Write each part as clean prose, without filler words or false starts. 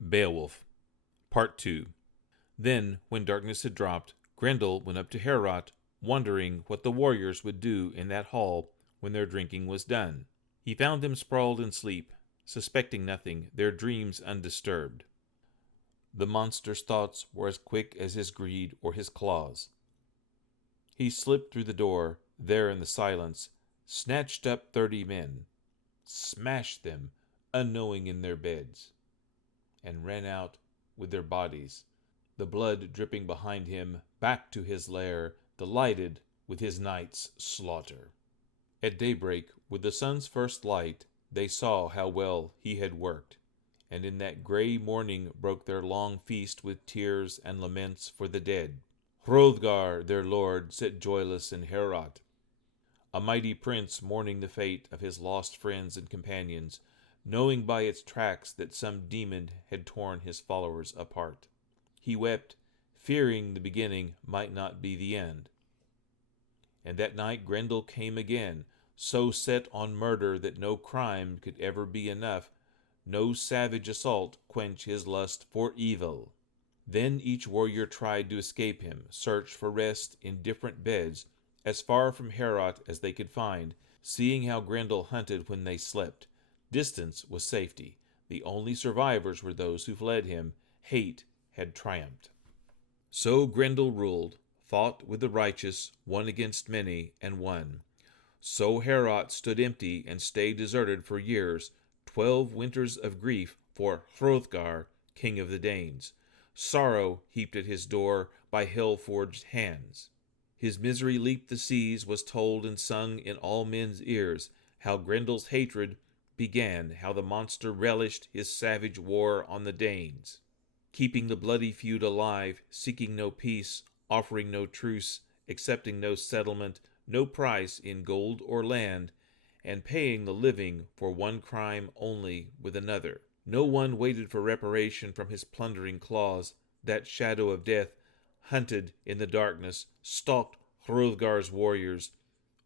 Beowulf, Part 2. Then, when darkness had dropped, Grendel went up to Heorot, wondering what the warriors would do in that hall when their drinking was done. He found them sprawled in sleep, suspecting nothing, their dreams undisturbed. The monster's thoughts were as quick as his greed or his claws. He slipped through the door, there in the silence, snatched up 30 men, smashed them, unknowing in their beds, and ran out with their bodies, the blood dripping behind him, back to his lair, delighted with his night's slaughter. At daybreak, with the sun's first light, they saw how well he had worked, and in that grey morning broke their long feast with tears and laments for the dead. Hrothgar, their lord, sat joyless in Heorot, a mighty prince mourning the fate of his lost friends and companions, knowing by its tracks that some demon had torn his followers apart. He wept, fearing the beginning might not be the end. And that night Grendel came again, so set on murder that no crime could ever be enough, no savage assault quench his lust for evil. Then each warrior tried to escape him, search for rest in different beds, as far from Heorot as they could find, seeing how Grendel hunted when they slept. Distance was safety. The only survivors were those who fled him. Hate had triumphed. So Grendel ruled, fought with the righteous, one against many, and won. So Heorot stood empty and stayed deserted for years, 12 winters of grief for Hrothgar, king of the Danes. Sorrow heaped at his door by hell-forged hands. His misery leaped the seas, was told and sung in all men's ears, how Grendel's hatred began, how the monster relished his savage war on the Danes, keeping the bloody feud alive, seeking no peace, offering no truce, accepting no settlement, no price in gold or land, and paying the living for one crime only with another. No one waited for reparation from his plundering claws. That shadow of death hunted in the darkness, stalked Hrothgar's warriors,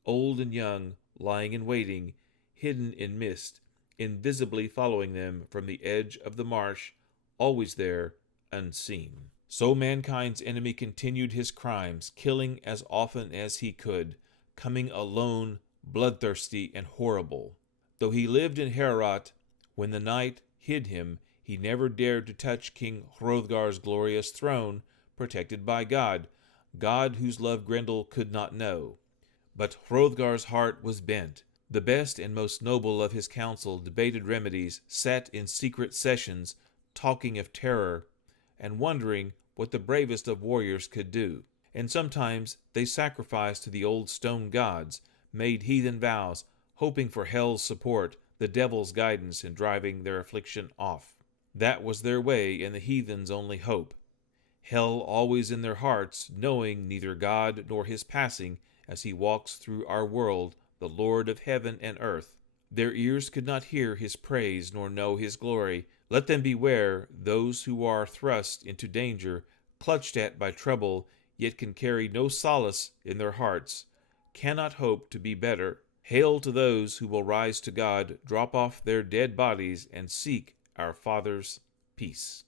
old and young, lying in waiting, hidden in mist, invisibly following them from the edge of the marsh, always there, unseen. So mankind's enemy continued his crimes, killing as often as he could, coming alone, bloodthirsty and horrible. Though he lived in Heorot, when the night hid him, he never dared to touch King Hrothgar's glorious throne, protected by God, God whose love Grendel could not know. But Hrothgar's heart was bent. The best and most noble of his council debated remedies, sat in secret sessions, talking of terror, and wondering what the bravest of warriors could do. And sometimes they sacrificed to the old stone gods, made heathen vows, hoping for hell's support, the devil's guidance in driving their affliction off. That was their way and the heathen's only hope. Hell always in their hearts, knowing neither God nor his passing as he walks through our world, the Lord of heaven and earth. Their ears could not hear his praise nor know his glory. Let them beware those who are thrust into danger, clutched at by trouble, yet can carry no solace in their hearts, cannot hope to be better. Hail to those who will rise to God, drop off their dead bodies, and seek our Father's peace.